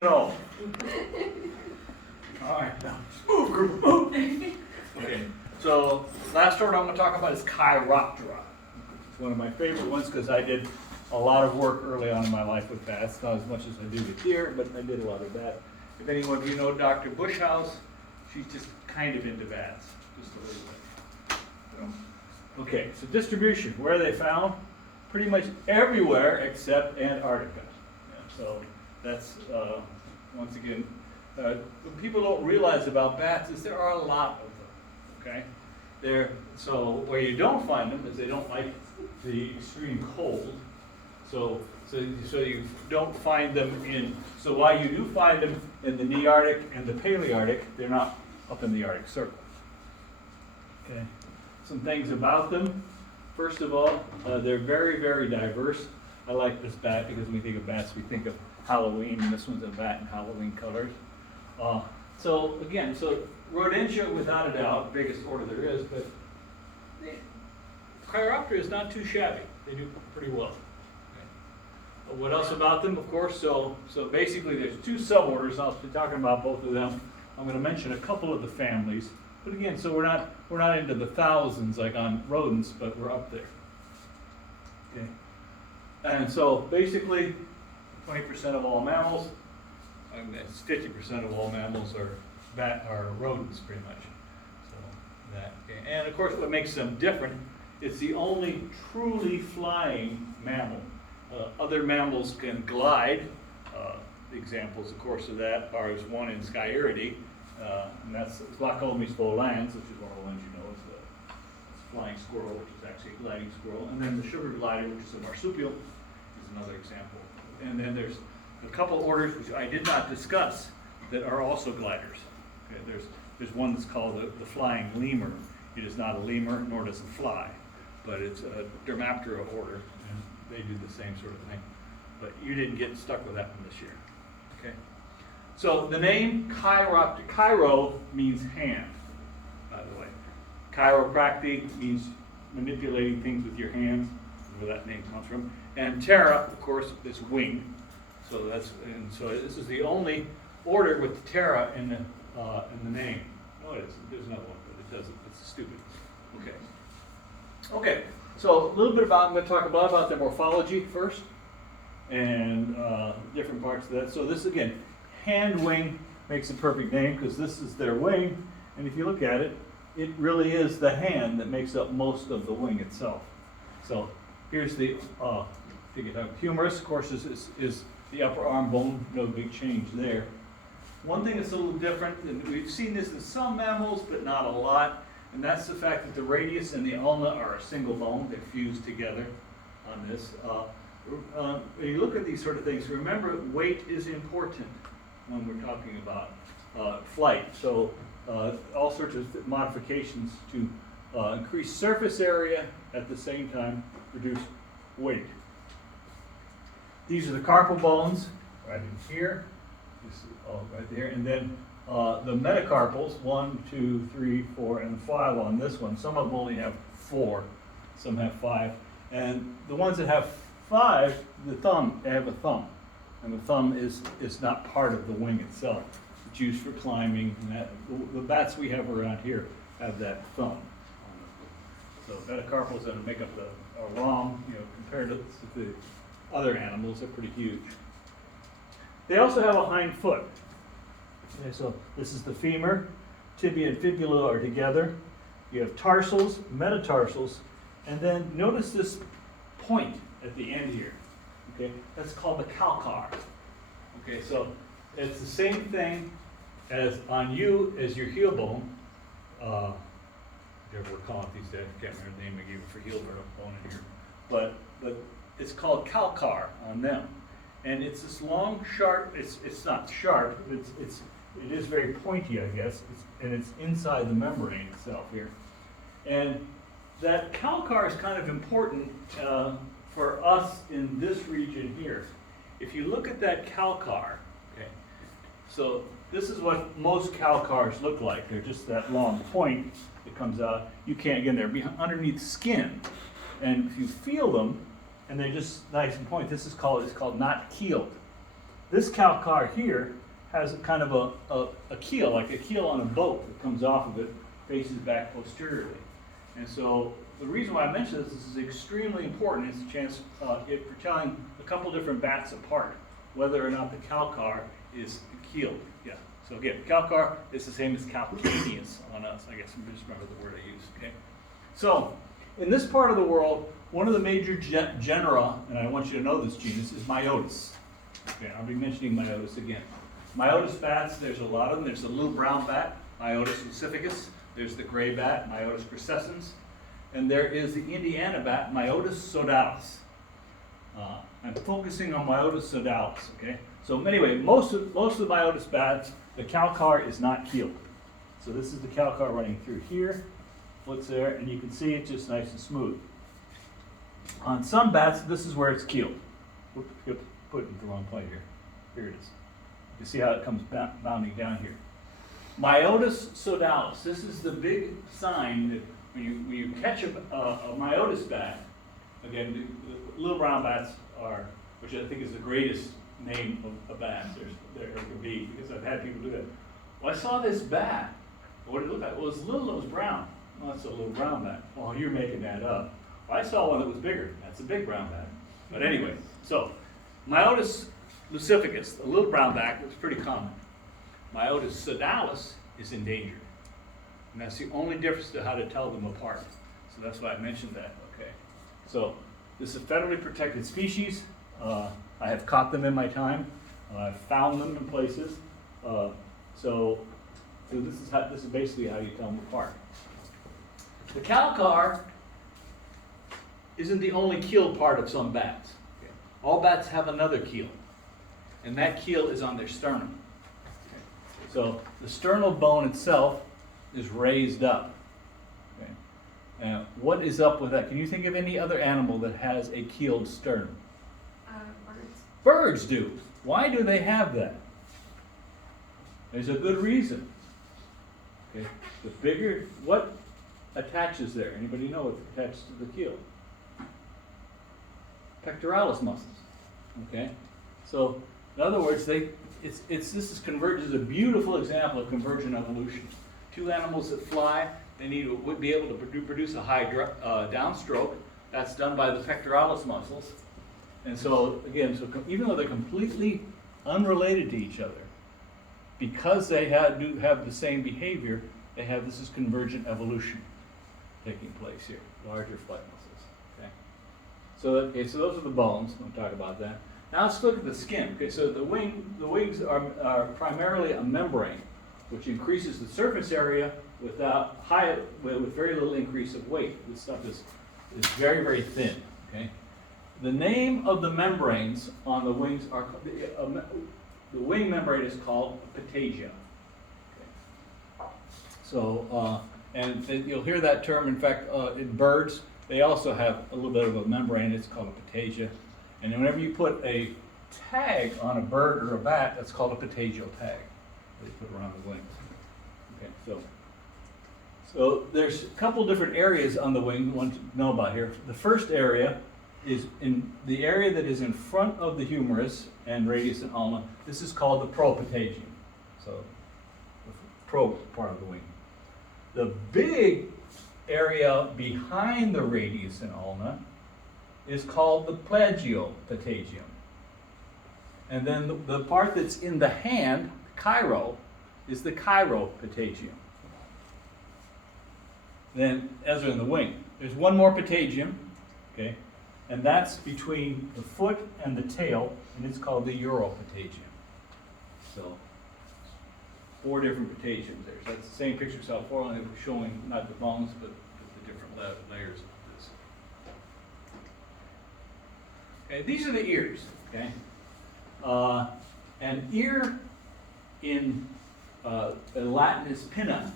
No. All right, now move, group, move. Okay, so last word I'm going to talk about is Chiroptera. It's one of my favorite ones because I did a lot of work early on in my life with bats. Not as much as I do with deer, but I did a lot of that. If anyone of you know Dr. Bushhouse, she's just kind of into bats, just a little bit. So, okay, so distribution, where are they found? Pretty much everywhere except Antarctica. Yeah, so that's, once again, what people don't realize about bats is there are a lot of them, okay? So where you don't find them is they don't like the extreme cold. So you don't find them so while you do find them in the Nearctic and the Palearctic, they're not up in the Arctic Circle. Okay. Some things about them. First of all, they're very, very diverse. I like this bat because when we think of bats, we think of Halloween, and this one's a bat in Halloween colors. So Rodentia, without a doubt, biggest order there is, but Chiroptera is not too shabby. They do pretty well. Okay. What else about them? Of course, so basically there's two suborders. I'll be talking about both of them. I'm going to mention a couple of the families, but again, so we're not into the thousands like on rodents, but we're up there. Okay. And so basically, 20% of all mammals, and that's 50% of all mammals are rodents, pretty much. So that, okay. And of course, what makes them different, it's the only truly flying mammal. Other mammals can glide. Examples, of course, of that are one in Skyiridae, and that's Glaucomes volans, which is one of the ones you know is a flying squirrel, which is actually a gliding squirrel, and then the sugar glider, which is a marsupial, is another example. And then there's a couple orders which I did not discuss that are also gliders. Okay, there's one that's called the flying lemur. It is not a lemur, nor does it fly, but it's a Dermaptera order, and they do the same sort of thing. But you didn't get stuck with that one this year. Okay. So the name Chiroptera, chiro means hand, by the way. Chiropractic means manipulating things with your hands, where that name comes from. And ptera, of course, is wing. So this is the only order with ptera in the name. No, it isn't. There's another one, but it doesn't. It's stupid. Okay. Okay. So a little bit I'm going to talk about their morphology first, and different parts of that. So this again, hand wing makes a perfect name because this is their wing, and if you look at it, it really is the hand that makes up most of the wing itself. So here's the humerus, of course, is the upper arm bone. No big change there. One thing that's a little different, and we've seen this in some mammals, but not a lot, and that's the fact that the radius and the ulna are a single bone. They're fused together on this. When you look at these sort of things, remember weight is important when we're talking about flight. So all sorts of modifications to increase surface area, at the same time reduce weight. These are the carpal bones, right in here, right there, and then the metacarpals, 1, 2, 3, 4, and 5 on this one. Some of them only have 4, some have 5, and the ones that have 5, they have a thumb, and the thumb is not part of the wing itself. It's used for climbing, and the bats we have around here have that thumb. So metacarpals that make up a ROM, compared to the other animals, they're pretty huge. They also have a hind foot. Okay, so this is the femur, tibia and fibula are together. You have tarsals, metatarsals, and then notice this point at the end here. Okay, that's called the calcar. Okay, so it's the same thing as on you as your heel bone. Whatever we're calling it these days, I can't remember the name I gave it for heel bone in here, but it's called calcar on them, and it's this long sharp. It's not sharp. It is very pointy, I guess, and it's inside the membrane itself here, and that calcar is kind of important for us in this region here. If you look at that calcar, okay, so this is what most calcars look like. They're just that long point that comes out. You can't get in there. Underneath skin, and if you feel them, and they're just nice and pointy. It's called not keeled. this calcar here has a kind of a keel, like a keel on a boat that comes off of it, faces back posteriorly. And so the reason why I mention this is extremely important. It's a chance for telling a couple different bats apart, whether or not the calcar is keeled. Yeah. So again, calcar is the same as calcaneus on us. I guess I just remember the word I used. Okay. So in this part of the world, one of the major genera, and I want you to know this genus, is Myotis. Okay, I'll be mentioning Myotis again. Myotis bats, there's a lot of them. There's the little brown bat, Myotis lucificus. There's the gray bat, Myotis crescescens. And there is the Indiana bat, Myotis sodalis. I'm focusing on Myotis sodalis, okay? So anyway, most of the Myotis bats, the calcar is not keeled. So this is the calcar running through here, foot's there, and you can see it's just nice and smooth. On some bats, this is where it's keeled. Whoops, put it in the wrong plate here. Here it is. You see how it comes bounding down here. Myotis sodalis. This is the big sign that when you catch a Myotis bat, again, the little brown bats are, which I think is the greatest name of bats there ever could be, because I've had people do that. Well, I saw this bat. What did it look like? Well, it was little, it was brown. Well, that's a little brown bat. Well, you're making that up. Well, I saw one that was bigger. That's a big brown bat. But anyway, so Myotis lucificus, the little brown bat, is pretty common. Myotis sodalis is endangered. And that's the only difference to how to tell them apart. So that's why I mentioned that, okay. So this is a federally protected species. I have caught them in my time. I've found them in places. So this is basically how you tell them apart. The calcar isn't the only keeled part of some bats. Okay. All bats have another keel, and that keel is on their sternum. Okay. So the sternal bone itself is raised up. Okay. Now, what is up with that? Can you think of any other animal that has a keeled sternum? Birds. Birds do. Why do they have that? There's a good reason. Okay. The bigger, what attaches there? Anybody know what attaches to the keel? Pectoralis muscles. Okay. So in other words, this is a beautiful example of convergent evolution. Two animals that fly, they need to be able to produce a high downstroke. That's done by the pectoralis muscles. And so again, even though they're completely unrelated to each other, because they do have the same behavior, this is convergent evolution taking place here. Larger flight muscles. Okay. So those are the bones. We'll talk about that. Now let's look at the skin. Okay, so the wings are primarily a membrane, which increases the surface area with very little increase of weight. This stuff is very, very thin. Okay. The name of the membranes on the wings are the wing membrane is called patagia. Okay. So and you'll hear that term. In fact, in birds, they also have a little bit of a membrane. It's called a patagia. And whenever you put a tag on a bird or a bat, that's called a patagial tag. They put around the wings. Okay, so there's a couple different areas on the wing we want to know about here. The first area is in the area that is in front of the humerus and radius and ulna. This is called the propatagium. So the pro part of the wing. The big area behind the radius and ulna is called the plagiopatagium. And then the part that's in the hand, chiro, is the chiropatagium. Then, as in the wing, there's one more patagium, okay, and that's between the foot and the tail, and it's called the uropatagium. So, 4 different patagiums there. So that's the same picture as four, only showing not the bones, but the different layers of this. Okay, these are the ears. Okay, an ear in Latin is pinna.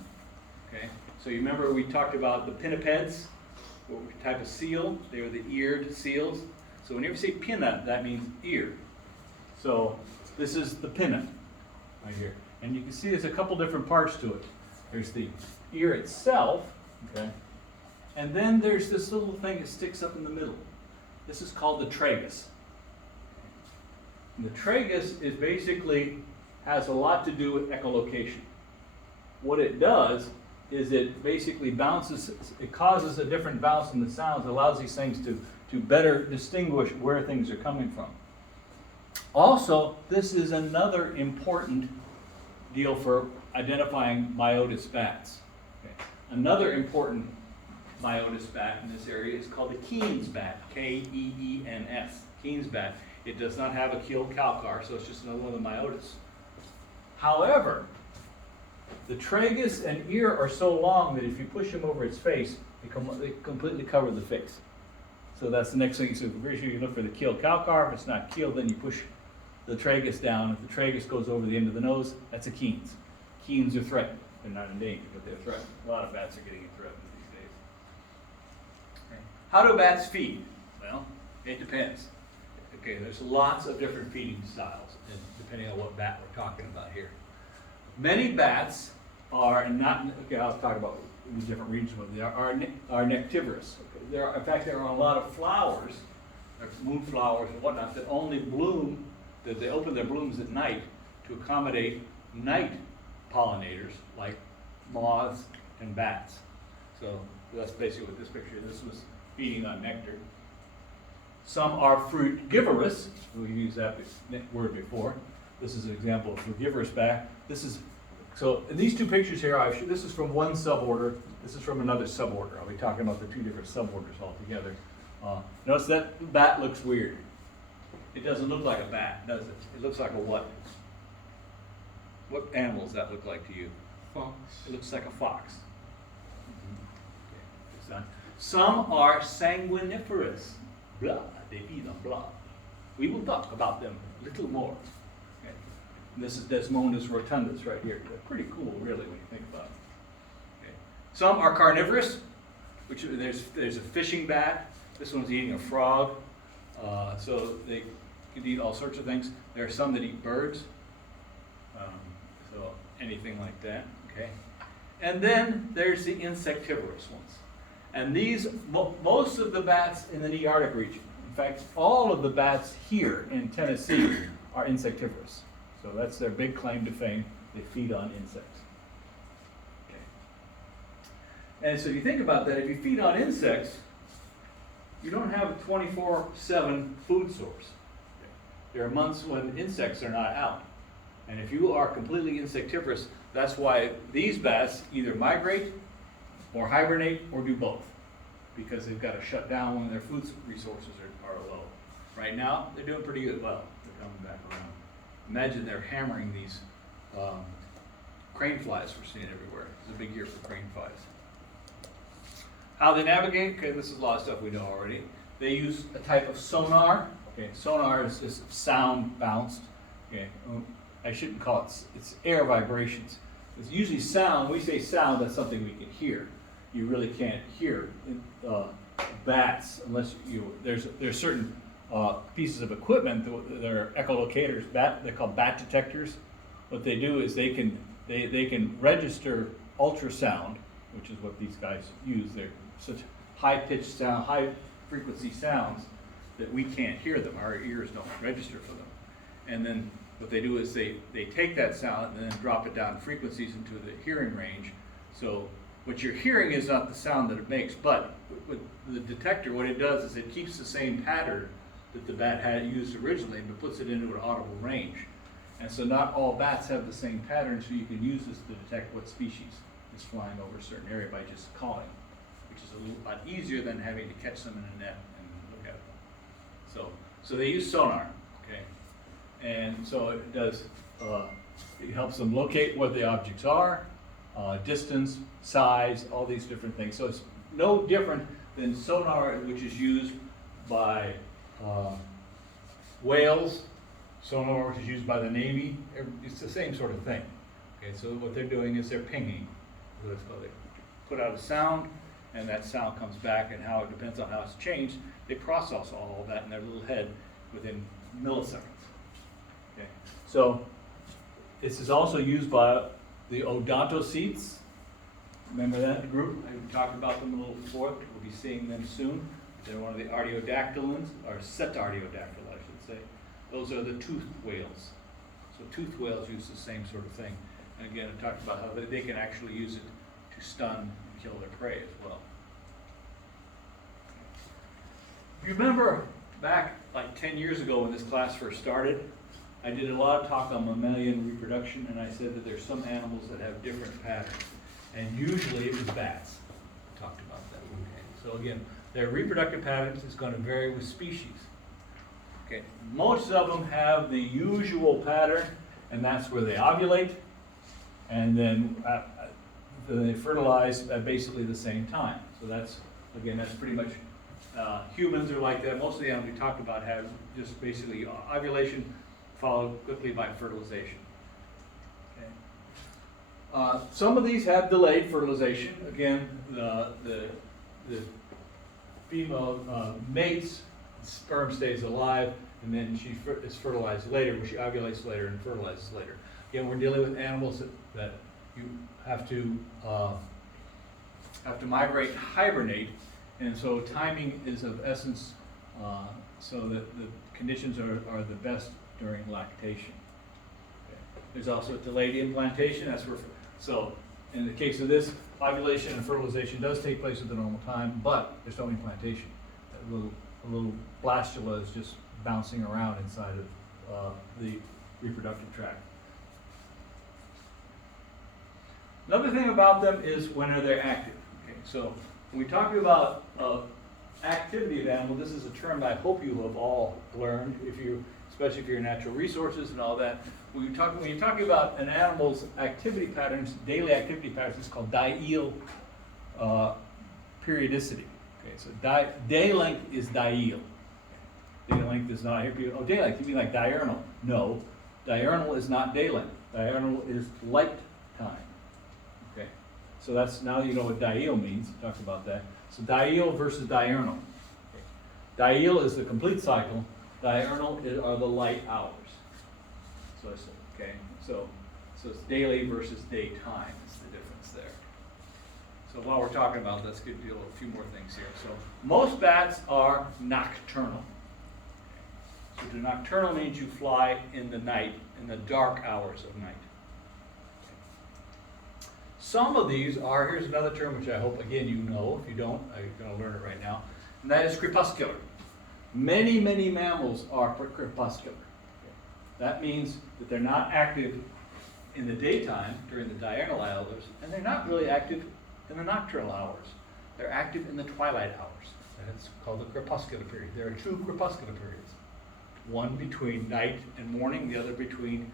Okay, so you remember we talked about the pinnipeds, what type of seal? They were the eared seals. So whenever you say pinna, that means ear. So this is the pinna right here, and you can see there's a couple different parts to it. There's the ear itself, okay, and then there's this little thing that sticks up in the middle. This is called the tragus. And the tragus is basically, has a lot to do with echolocation. What it does is it basically bounces, it causes a different bounce in the sounds, allows these things to better distinguish where things are coming from. Also, this is another important deal for identifying myotis bats. Okay. Another important myotis bat in this area is called the Keen's bat, K-E-E-N-S, Keen's bat. It does not have a keeled calcar, so it's just another one of the myotis. However, the tragus and ear are so long that if you push them over its face, they completely cover the face. So that's the next thing. So very sure you look for the keeled calcar. If it's not keeled, then you push the tragus down. If the tragus goes over the end of the nose, that's a Keen's. Keen's are threatened. They're not endangered, but they're threatened. A lot of bats are getting threatened these days. Okay. How do bats feed? Well, it depends. Okay, there's lots of different feeding styles, and depending on what bat we're talking about here. Many bats are not, okay, I'll talk about the different regions, but they are nectivorous. Okay. In fact, there are a lot of flowers, moonflowers and whatnot, that only bloom, that they open their blooms at night to accommodate night pollinators like moths and bats. So that's basically what this picture is. This was feeding on nectar. Some are frugivorous. We used that word before. This is an example of frugivorous bat. This is, so in these two pictures here, this is from one suborder. This is from another suborder. I'll be talking about the two different suborders altogether. Notice that bat looks weird. It doesn't look like a bat, does it? It looks like a what? What animal does that look like to you? Fox. It looks like a fox. Okay. Some are sanguiniferous. Blood. They feed on blood. We will talk about them a little more. Okay. And this is Desmondus rotundus right here. They're pretty cool, really, when you think about it. Okay. Some are carnivorous, which there's a fishing bat. This one's eating a frog. So they can eat all sorts of things. There are some that eat birds. So anything like that, okay? And then there's the insectivorous ones. And these, most of the bats in the Nearctic region, in fact, all of the bats here in Tennessee are insectivorous. So that's their big claim to fame. They feed on insects. Okay. And so if you think about that, if you feed on insects, you don't have a 24/7 food source. There are months when insects are not out. And if you are completely insectivorous, that's why these bats either migrate or hibernate or do both, because they've got to shut down when their food resources are low. Right now, they're doing pretty good. Well, they're coming back around. Imagine they're hammering these crane flies we're seeing everywhere. It's a big year for crane flies. How they navigate, okay, this is a lot of stuff we know already. They use a type of sonar. Okay, sonar is sound bounced. Okay, I shouldn't call it, it's air vibrations. It's usually sound. When we say sound, that's something we can hear. You really can't hear bats unless there's certain pieces of equipment that are echolocators. They're called bat detectors. What they do is they can register ultrasound, which is what these guys use. They're such high-pitched sound, high-frequency sounds that we can't hear them. Our ears don't register for them. And then what they do is they take that sound and then drop it down frequencies into the hearing range. So what you're hearing is not the sound that it makes, but with the detector, what it does is it keeps the same pattern that the bat had used originally, but puts it into an audible range. And so not all bats have the same pattern, so you can use this to detect what species is flying over a certain area by just calling, which is a lot easier than having to catch them in a net and look at them. So they use sonar, okay? And so it does, it helps them locate what the objects are, distance, size, all these different things. So it's no different than sonar, which is used by whales, sonar which is used by the Navy. It's the same sort of thing. Okay, so what they're doing is they're pinging. That's called. They put out a sound, and that sound comes back, and how it depends on how it's changed. They process all of that in their little head within milliseconds. Okay, so this is also used by the odontocetes. Remember that group? I talked about them a little before. We'll be seeing them soon. They're one of the artiodactylans, or cetartiodactyl, I should say. Those are the toothed whales. So toothed whales use the same sort of thing. And again, I talked about how they can actually use it to stun and kill their prey as well. If you remember back like 10 years ago when this class first started, I did a lot of talk on mammalian reproduction, and I said that there's some animals that have different patterns. And usually it was bats. I talked about that. Okay. So again, their reproductive patterns is going to vary with species. Okay. Most of them have the usual pattern, and that's where they ovulate, and then they fertilize at basically the same time. So that's, again, that's pretty much, humans are like that. Most of the animals we talked about have just basically ovulation followed quickly by fertilization. Okay. Some of these have delayed fertilization. Again, the female mates, sperm stays alive, and then she is fertilized later, where she ovulates later and fertilizes later. Again, we're dealing with animals that you have to migrate, hibernate, and so timing is of essence, so that the conditions are the best during lactation. Okay. There's also delayed implantation. That's where, so in the case of this, ovulation and fertilization does take place at the normal time, but there's no implantation. A little blastula is just bouncing around inside of the reproductive tract. Another thing about them is when are they active. Okay, so when we talk about activity of animal, this is a term that I hope you have all learned, especially if you're in natural resources and all that. When you're talking about an animal's activity patterns, daily activity patterns, it's called diel periodicity. Okay, so day length is diel. Day length is not, here people, oh, day length, you mean like diurnal? No, diurnal is not day length. Diurnal is light time. Okay, so that's, now you know what diel means. Talk about that. So diel versus diurnal. Okay. Diel is the complete cycle. Diurnal are the light hours. So it's, okay, so it's daily versus daytime is the difference there. So while we're talking about this, let's deal with a few more things here. So most bats are nocturnal. Okay. So nocturnal means you fly in the night, in the dark hours of night. Some of these are, here's another term which I hope, again, you know. If you don't, you're going to learn it right now. And that is crepuscular. Many, many mammals are crepuscular. Okay. That means that they're not active in the daytime during the diurnal hours, and they're not really active in the nocturnal hours. They're active in the twilight hours. And it's called the crepuscular period. There are two crepuscular periods. One between night and morning, the other between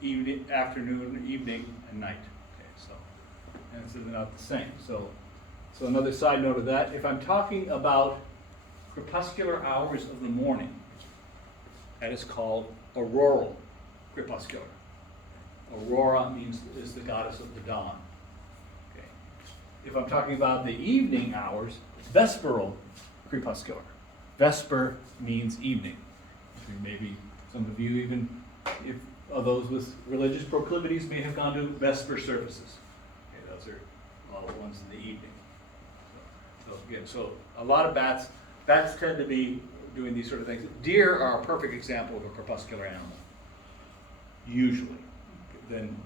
evening, afternoon, evening, and night. And it's not the same. So another side note of that, if I'm talking about crepuscular hours of the morning, that is called auroral crepuscular. Aurora is the goddess of the dawn. Okay. If I'm talking about the evening hours, vesperal crepuscular. Vesper means evening. Maybe some of you, even if those with religious proclivities, may have gone to vesper services. Those are ones in the evening. So a lot of bats tend to be doing these sort of things. Deer are a perfect example of a crepuscular animal. Usually. Then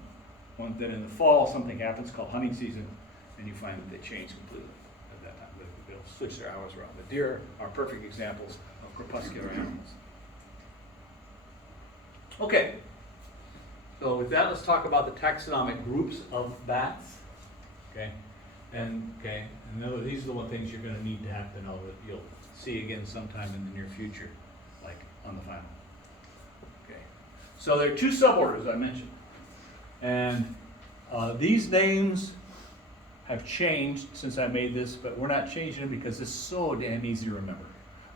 in the fall, something happens called hunting season, and you find that they change completely at that time. They'll switch their hours around. But deer are perfect examples of crepuscular animals. Okay. So with that, let's talk about the taxonomic groups of bats. Okay, and these are the things you're going to need to have to know that you'll see again sometime in the near future, like on the final. Okay, so there are two suborders I mentioned, and these names have changed since I made this, but we're not changing them because it's so damn easy to remember.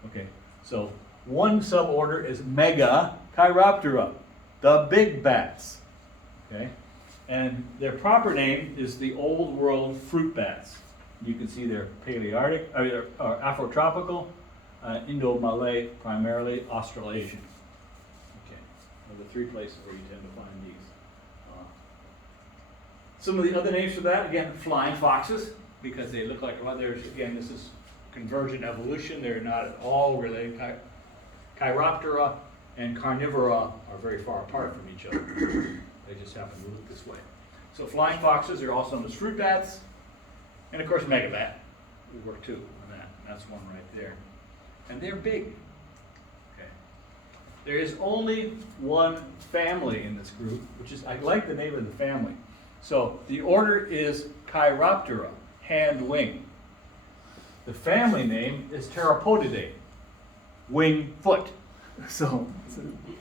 Okay, so one suborder is Mega Chiroptera, the big bats. Okay. And their proper name is the Old World fruit bats. You can see they're Palearctic, or Afrotropical, Indo-Malay, primarily Australasian. Okay, are the three places where you tend to find these. Some of the other names for that, again, flying foxes, because they look like others. Again, this is convergent evolution. They're not at all related. Chiroptera and carnivora are very far apart from each other. They just happen to look this way. So flying foxes are also known as fruit bats, and of course megabat. We work too on that. That's one right there. And they're big. Okay. There is only one family in this group, which is, I like the name of the family. So the order is Chiroptera, hand wing. The family name is Pteropodidae, wing foot. So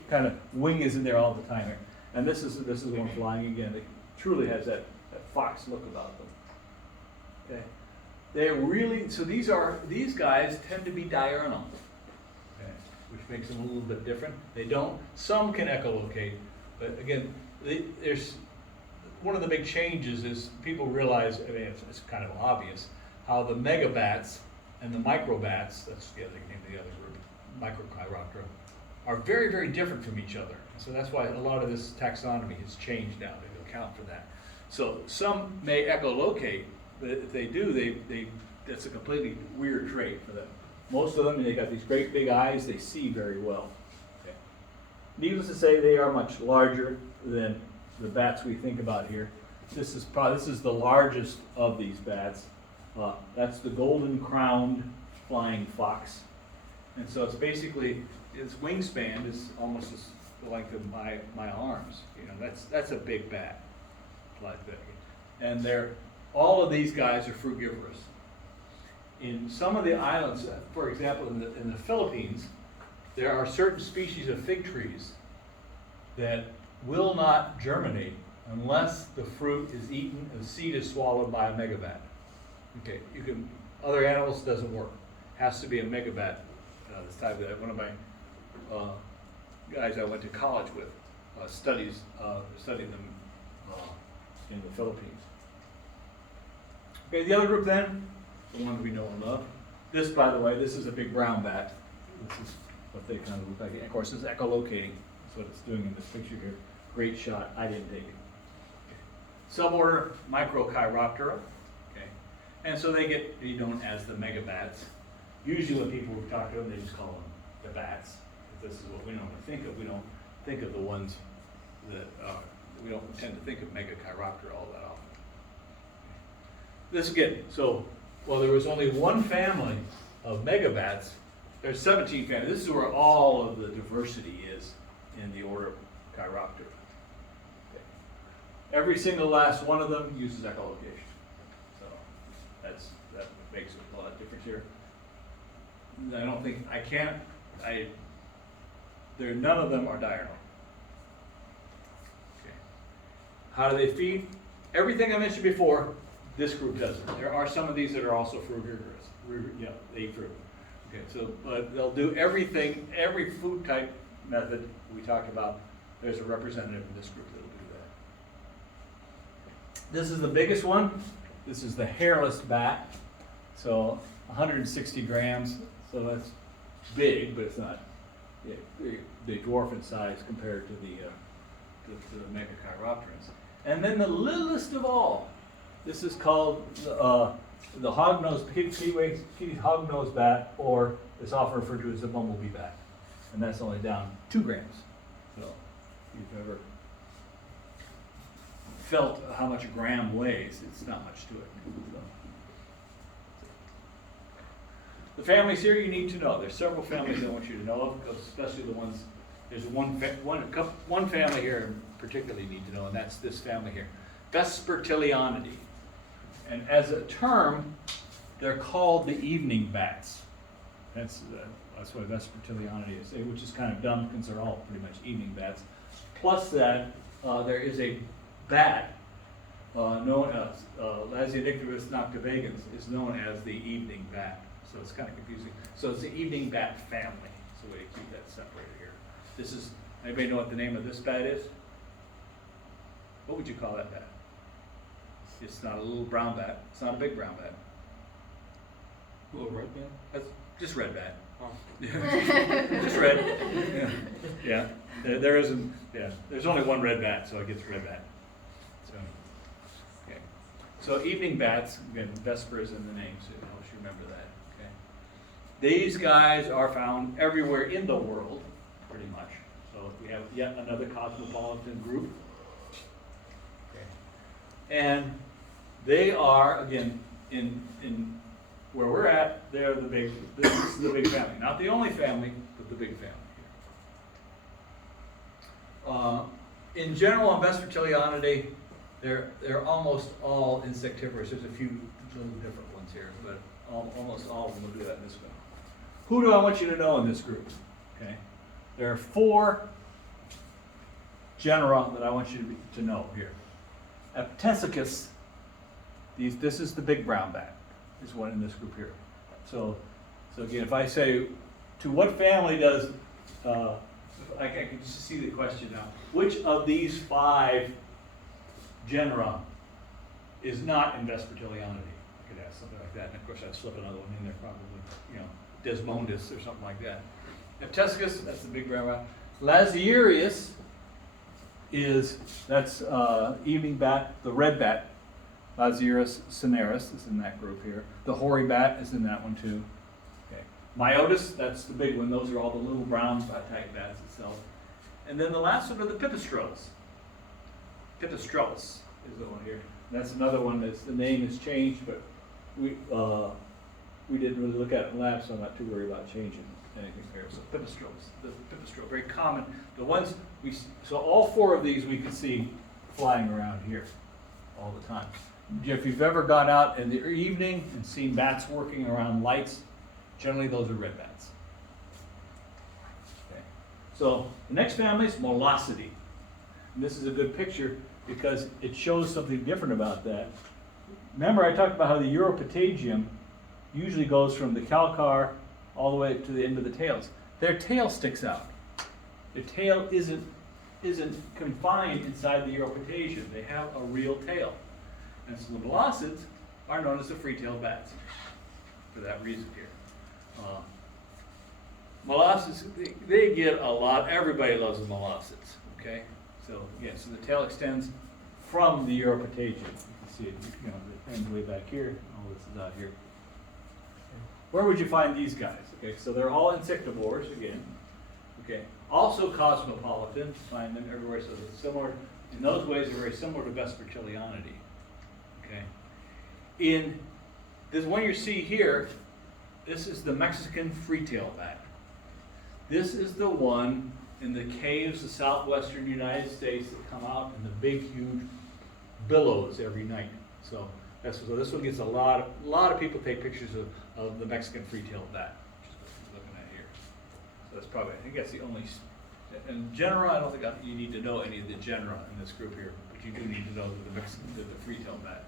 kind of wing is in there all the time here. And this is one flying again. It truly has that fox look about them. Okay. They're really, so these guys tend to be diurnal, okay, which makes them a little bit different. They don't, some can echolocate, but again, there's, one of the big changes is people realize, I mean, it's kind of obvious, how the megabats and the microbats, that's the other name of the other group, Microchiroptera, are very, very different from each other. So that's why a lot of this taxonomy has changed now to account for that. So some may echolocate, but if they do, that's a completely weird trait for them. Most of them, they got these great big eyes, they see very well. Okay. Needless to say, they are much larger than the bats we think about here. This is the largest of these bats. That's the golden crowned flying fox. And so it's basically, its wingspan is almost the length of my arms. You know, that's a big bat. Like that. And all of these guys are frugivorous. In some of the islands, for example, in the Philippines, there are certain species of fig trees that will not germinate unless the fruit is eaten and the seed is swallowed by a megabat. Okay, other animals doesn't work. Has to be a megabat. This type of that. One of my guys I went to college with studied them in the Philippines. Okay, the other group then, the ones we know and love. This, by the way, this is a big brown bat. This is what they kind of look like. And of course, this is echolocating. That's what it's doing in this picture here. Great shot. I didn't take it. Suborder Microchiroptera. Okay, and so they get known as the megabats. Usually, when people talk to them, they just call them the bats. This is what we normally think of. We don't think of the ones that we don't tend to think of Megachiroptera all that often. This again, so while there was only one family of megabats, there's 17 families. This is where all of the diversity is in the order of Chiroptera. Okay. Every single last one of them uses echolocation. So that makes a lot of difference here. None of them are diurnal. How do they feed? Everything I mentioned before, this group doesn't. There are some of these that are also frugivorous. Yeah, they eat fruit. Okay, so but they'll do everything, every food type method we talked about. There's a representative in this group that'll do that. This is the biggest one. This is the hairless bat. So 160 grams. So that's big, but it's not. Yeah, they dwarf in size compared to the Megachiropterans. And then the littlest of all, this is called the hog-nosed hog-nosed bat, or it's often referred to as the bumblebee bat, and that's only down 2 grams. So if you've ever felt how much a gram weighs, it's not much to it. So. The families here you need to know. There's several families I want you to know of, because especially the ones. There's one family here particularly you need to know, and that's this family here, Vespertilionidae. And as a term, they're called the evening bats. That's why Vespertilionidae is, which is kind of dumb because they're all pretty much evening bats. Plus that, there is a bat known as Lasiodictybus noctivagans is known as the evening bat. So it's kind of confusing. So it's the evening bat family. So we keep that separated here. This is, anybody know what the name of this bat is? What would you call that bat? It's not a little brown bat. It's not a big brown bat. A little red bat? That's just red bat. Oh. Just red. Yeah. There isn't. Yeah. There's only one red bat, so it gets red bat. So, okay. So evening bats. Again, Vesper is in the name, so it helps you remember that. Okay. These guys are found everywhere in the world, pretty much. So we have yet another cosmopolitan group. Okay. And they are, again, in where we're at, they're the big, this is the big family. Not the only family, but the big family here. In general, on Vespertilionidae, they're almost all insectivorous. There's a few little different ones here, but almost all of them will do that in this one. Who do I want you to know in this group? Okay, there are 4 genera that I want you to know here. Aptesicus, this is the big brown bat, is one in this group here. So again, if I say, to what family does, I can just see the question now. Which of these 5 genera is not in Vespertilionidae? I could ask something like that, and of course I'd slip another one in there probably, Desmondus or something like that. Aptesicus, that's the big brown bat. Lazierius that's evening bat, the red bat. Lazierius cineris is in that group here. The hoary bat is in that one too. Okay. Myotis, that's the big one. Those are all the little brown type bats itself. And then the last one are the pipistrelles. Pipistrellus is the one here. And that's another one the name has changed, but we didn't really look at it in lab, so I'm not too worried about changing anything there. So pipistrelles, the pipistrelle, very common. The ones so all 4 of these we can see flying around here all the time. If you've ever gone out in the evening and seen bats working around lights, generally those are red bats. Okay. So the next family is Molosidae. And this is a good picture because it shows something different about that. Remember I talked about how the Europatagium usually goes from the calcar all the way to the end of the tails. Their tail sticks out. Their tail isn't confined inside the Europatagium. They have a real tail. And so the molosids are known as the free-tailed bats for that reason here. Molosids, they get a lot. Everybody loves the molosids. Okay, so so the tail extends from the Europatagium. You can see it. It ends way back here. All this is out here. Where would you find these guys? Okay, so they're all insectivores again. Okay, also cosmopolitan. Find them everywhere. So it's similar. In those ways, they're very similar to Vespertilionidae. Okay. In this one you see here, this is the Mexican free-tailed bat. This is the one in the caves of southwestern United States that come out in the big, huge billows every night. So this one gets a lot of people take pictures of the Mexican free-tailed bat, which is what we're looking at here. So that's probably, I think that's the only. In genera, I don't think you need to know any of the genera in this group here, but you do need to know the free-tailed bats.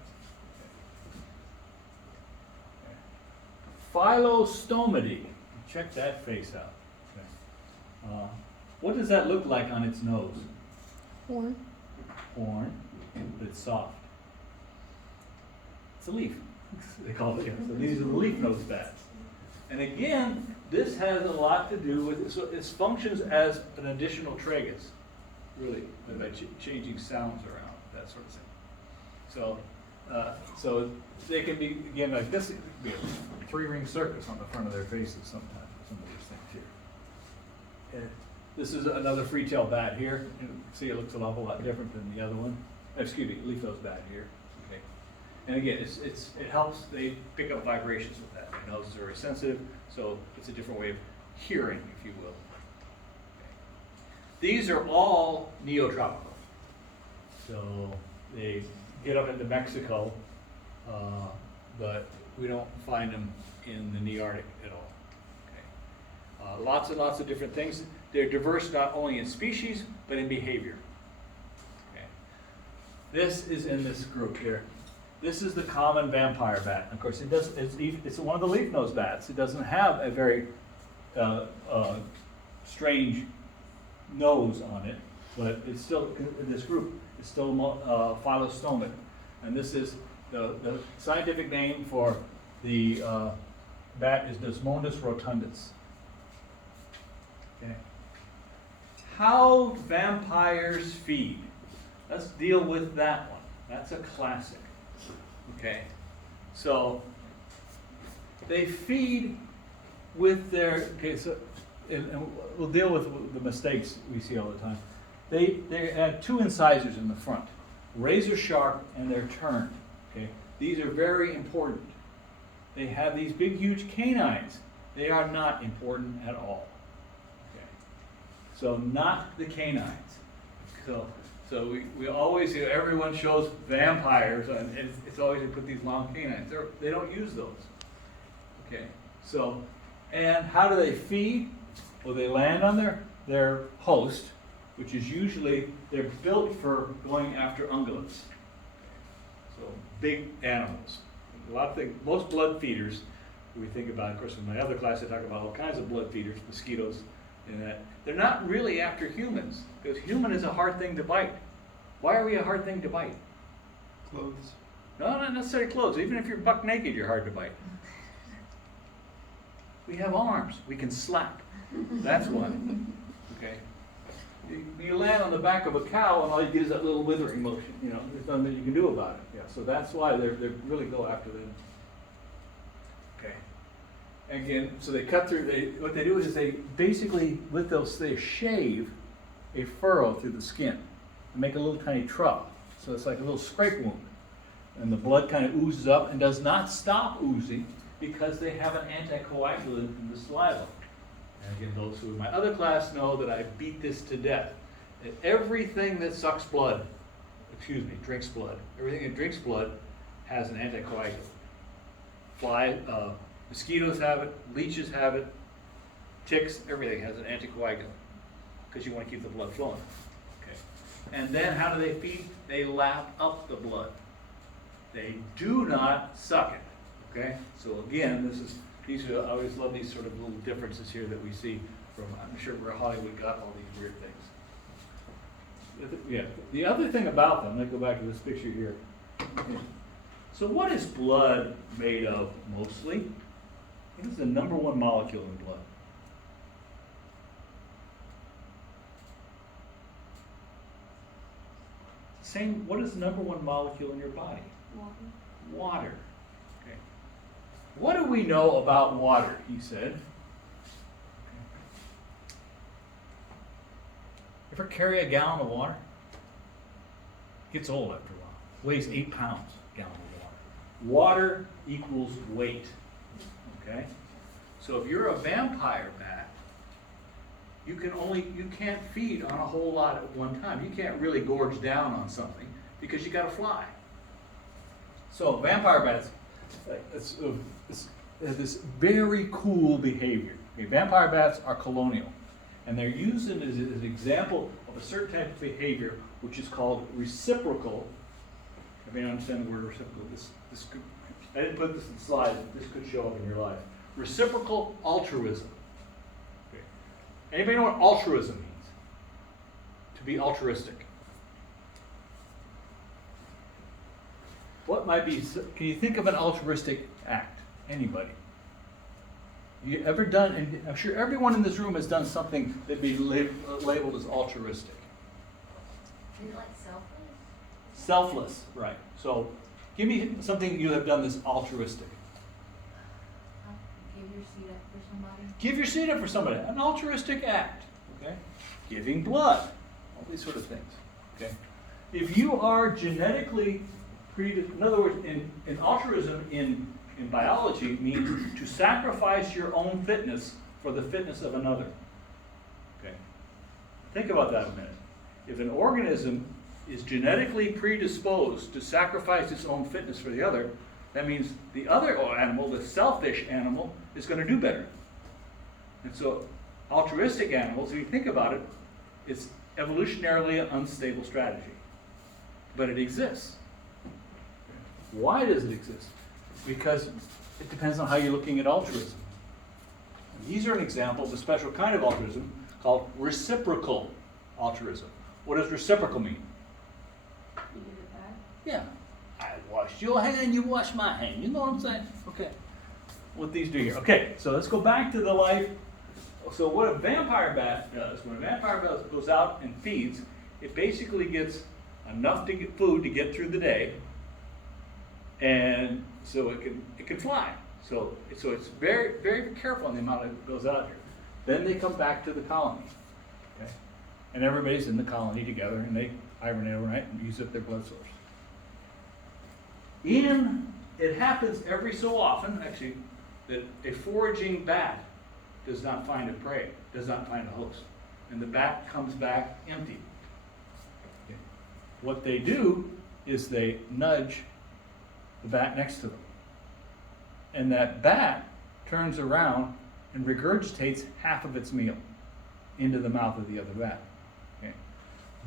Phyllostomidae. Check that face out. Okay. What does that look like on its nose? Horn. Horn, but it's soft. It's a leaf. They call it. Yeah. So these are the leaf-nosed bats. And again, this has a lot to do with so it functions as an additional tragus, really, by changing sounds around, that sort of thing. So they can be, again, like this, it could be a 3-ring circus on the front of their faces sometimes, some of these things here. And this is another free-tailed bat here. You can see it looks an awful lot different than the other one. Excuse me, leaf-nosed bat here. Okay. And again, it helps, they pick up vibrations with that. Their noses are very sensitive, so it's a different way of hearing, if you will. Okay. These are all neotropical. So they get up into Mexico, but we don't find them in the Nearctic at all. Okay. Lots and lots of different things. They're diverse not only in species, but in behavior. Okay. This is in this group here. This is the common vampire bat. Of course, it's one of the leaf-nosed bats. It doesn't have a very strange nose on it, but it's still, in this group, it's still phyllostomic. And this is the scientific name for the bat is Desmondus rotundus. Okay. How vampires feed. Let's deal with that one. That's a classic. Okay. So they feed with their, okay, so and we'll deal with the mistakes we see all the time. They have two incisors in the front, razor sharp, and they're turned. Okay, these are very important. They have these big, huge canines. They are not important at all. Okay, so not the canines. So we always, everyone shows vampires, and it's always they put these long canines. They don't use those. Okay, so, and how do they feed? Well, they land on their host, which is usually, they're built for going after ungulates. So, big animals. A lot of things, most blood feeders, we think about, of course, in my other class I talk about all kinds of blood feeders, mosquitoes, and that. They're not really after humans, because human is a hard thing to bite. Why are we a hard thing to bite? Clothes. No, not necessarily clothes. Even if you're buck naked, you're hard to bite. We have arms. We can slap. That's one. Okay. You land on the back of a cow, and all you get is that little withering motion. You know, there's nothing that you can do about it. Yeah. So that's why they really go after them. Okay. Again, so they cut through. What they do is they basically they shave a furrow through the skin and make a little tiny trough. So it's like a little scrape wound, and the blood kind of oozes up and does not stop oozing because they have an anticoagulant in the saliva. And again, those who in my other class know that I beat this to death. That everything that sucks blood, drinks blood, everything that drinks blood has an anticoagulant. Mosquitoes have it, leeches have it, ticks, everything has an anticoagulant because you want to keep the blood flowing. Okay. And then how do they feed? They lap up the blood. They do not suck it. Okay? So again, I always love these sort of little differences here that we see from, I'm sure where Hollywood got all these weird things. Yeah. The other thing about them, let me go back to this picture here. So what is blood made of mostly? What is the number one molecule in blood? What is the number one molecule in your body? Water. Okay. What do we know about water, he said? Ever carry a gallon of water? Gets old after a while. Weighs 8 pounds, a gallon of water. Water equals weight. Okay? So if you're a vampire bat, you can't feed on a whole lot at one time. You can't really gorge down on something because you gotta fly. So vampire bats, have this very cool behavior. Okay, vampire bats are colonial, and they're used as an example of a certain type of behavior which is called reciprocal. I may not understand the word reciprocal. I didn't put this in the slide, but this could show up in your life. Reciprocal altruism. Okay. Anybody know what altruism means? To be altruistic. What might be, can you think of an altruistic act? Anybody? You ever done, and I'm sure everyone in this room has done something that'd be labeled as altruistic. Is it like selfless? Selfless, right. So give me something you have done that's altruistic. Give your seat up for somebody. Give your seat up for somebody. An altruistic act. Okay? Giving blood. All these sort of things. Okay? If you are genetically in other words, in altruism in biology means to sacrifice your own fitness for the fitness of another. Okay? Think about that a minute. If an organism is genetically predisposed to sacrifice its own fitness for the other, that means the other animal, the selfish animal, is going to do better. And so altruistic animals, if you think about it, it's evolutionarily an unstable strategy. But it exists. Why does it exist? Because it depends on how you're looking at altruism. And these are an example of a special kind of altruism called reciprocal altruism. What does reciprocal mean? You give it back? Yeah. I washed your hand, you washed my hand. You know what I'm saying? Okay. What these do here. Okay, so let's go back to the life. So what a vampire bat does, when a vampire bat goes out and feeds, it basically gets enough to get food to get through the day, and so it can fly. So it's very, very careful on the amount that goes out here. Then they come back to the colony. Okay? And everybody's in the colony together, and they hibernate overnight and use up their blood source. It happens every so often, actually, that a foraging bat does not find a prey, does not find a host, and the bat comes back empty. Okay. What they do is they nudge the bat next to them. And that bat turns around and regurgitates half of its meal into the mouth of the other bat. Okay.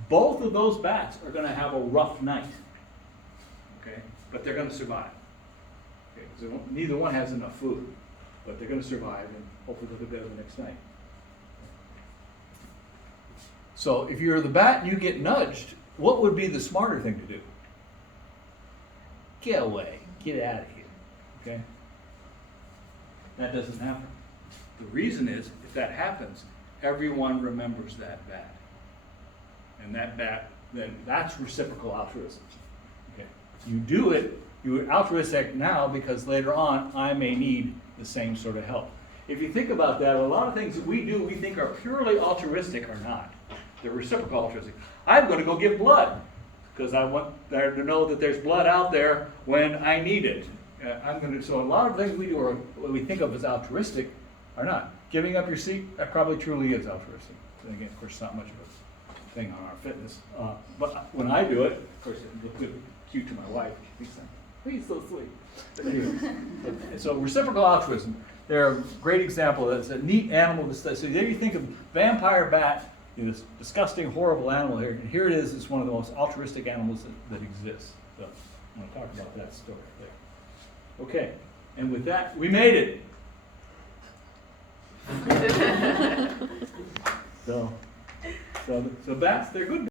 Both of those bats are going to have a rough night, okay, but they're going to survive. Okay, so neither one has enough food, but they're going to survive and hopefully they'll get better the next night. So if you're the bat and you get nudged, what would be the smarter thing to do? Get away, get out of here, okay? That doesn't happen. The reason is, if that happens, everyone remembers that bat. And that bat, then that's reciprocal altruism. Okay. You do it, you're altruistic now because later on I may need the same sort of help. If you think about that, a lot of things that we do we think are purely altruistic are not. They're reciprocal altruistic. I'm going to go give blood because I want there to know that there's blood out there when I need it. So a lot of things we do or what we think of as altruistic are not. Giving up your seat, that probably truly is altruistic. And again, of course, it's not much of a thing on our fitness. But when I do it, of course, it looks cute to my wife. She thinks, oh, he's so sweet. But anyway, so reciprocal altruism, they're a great example. It's a neat animal to study. So there you think of vampire bat, this disgusting, horrible animal here. And here it is. It's one of the most altruistic animals that exists. So I'm going to talk about that story there. Okay, and with that, we made it. So bats, they're good.